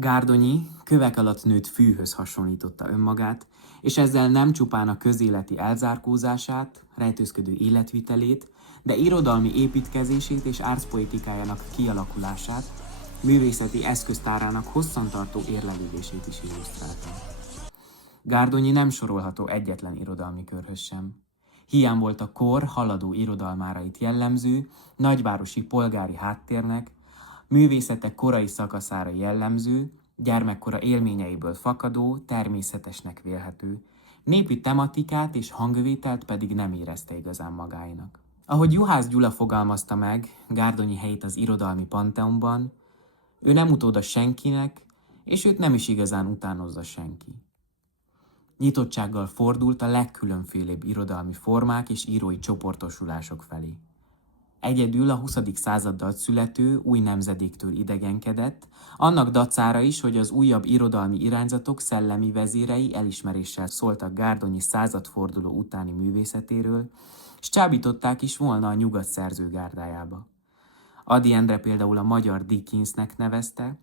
Gárdonyi kövek alatt nőtt fűhöz hasonlította önmagát, és ezzel nem csupán a közéleti elzárkózását, rejtőzködő életvitelét, de irodalmi építkezését és arcpoetikájának kialakulását, művészeti eszköztárának hosszantartó érlelődését is illusztrálta. Gárdonyi nem sorolható egyetlen irodalmi körhöz sem. Hiány volt a kor haladó irodalmára itt jellemző, nagyvárosi polgári háttérnek, művészete korai szakaszára jellemző, gyermekkora élményeiből fakadó, természetesnek vélhető, népi tematikát és hangvételt pedig nem érezte igazán magáinak. Ahogy Juhász Gyula fogalmazta meg Gárdonyi helyét az irodalmi panteonban, ő nem utóda senkinek, és őt nem is igazán utánozza senki. Nyitottsággal fordult a legkülönfélébb irodalmi formák és írói csoportosulások felé. Egyedül a 20. századdal születő új nemzedéktől idegenkedett, annak dacára is, hogy az újabb irodalmi irányzatok szellemi vezérei elismeréssel szóltak Gárdonyi századforduló utáni művészetéről, s csábították is volna a nyugat szerzőgárdájába. Ady Endre például a magyar Dickensnek nevezte,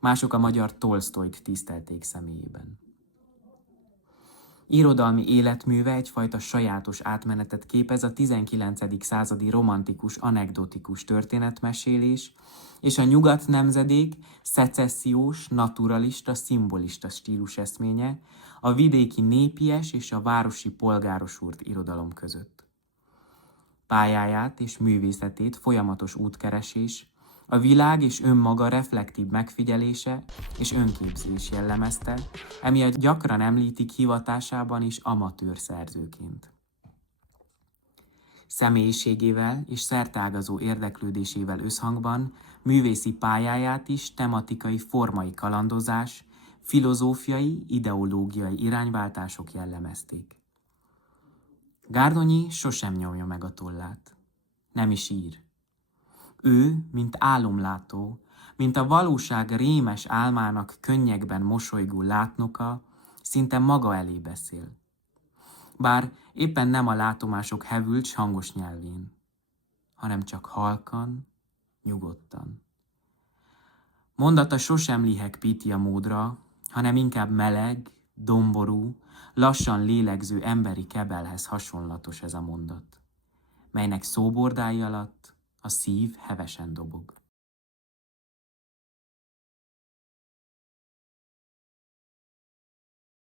mások a magyar Tolsztojt tisztelték személyében. Irodalmi életműve egyfajta sajátos átmenetet képez a 19. századi romantikus, anekdotikus történetmesélés és a nyugat nemzedék szecessziós, naturalista, szimbolista stíluseszménye a vidéki népies és a városi polgárosult irodalom között. Pályáját és művészetét folyamatos útkeresés, a világ és önmaga reflektív megfigyelése és önképzés jellemezte, emiatt gyakran említik hivatásában is amatőr szerzőként. Személyiségével és szerteágazó érdeklődésével összhangban művészi pályáját is tematikai formai kalandozás, filozófiai, ideológiai irányváltások jellemezték. Gárdonyi sosem nyomja meg a tollát. Nem is ír. Ő, mint álomlátó, mint a valóság rémes álmának könnyekben mosolygó látnoka, szinte maga elé beszél. Bár éppen nem a látomások hevült s hangos nyelvén, hanem csak halkan, nyugodtan. Mondata sosem lihegpíti a módra, hanem inkább meleg, domború, lassan lélegző emberi kebelhez hasonlatos ez a mondat, melynek szóbordái alatt a szív hevesen dobog.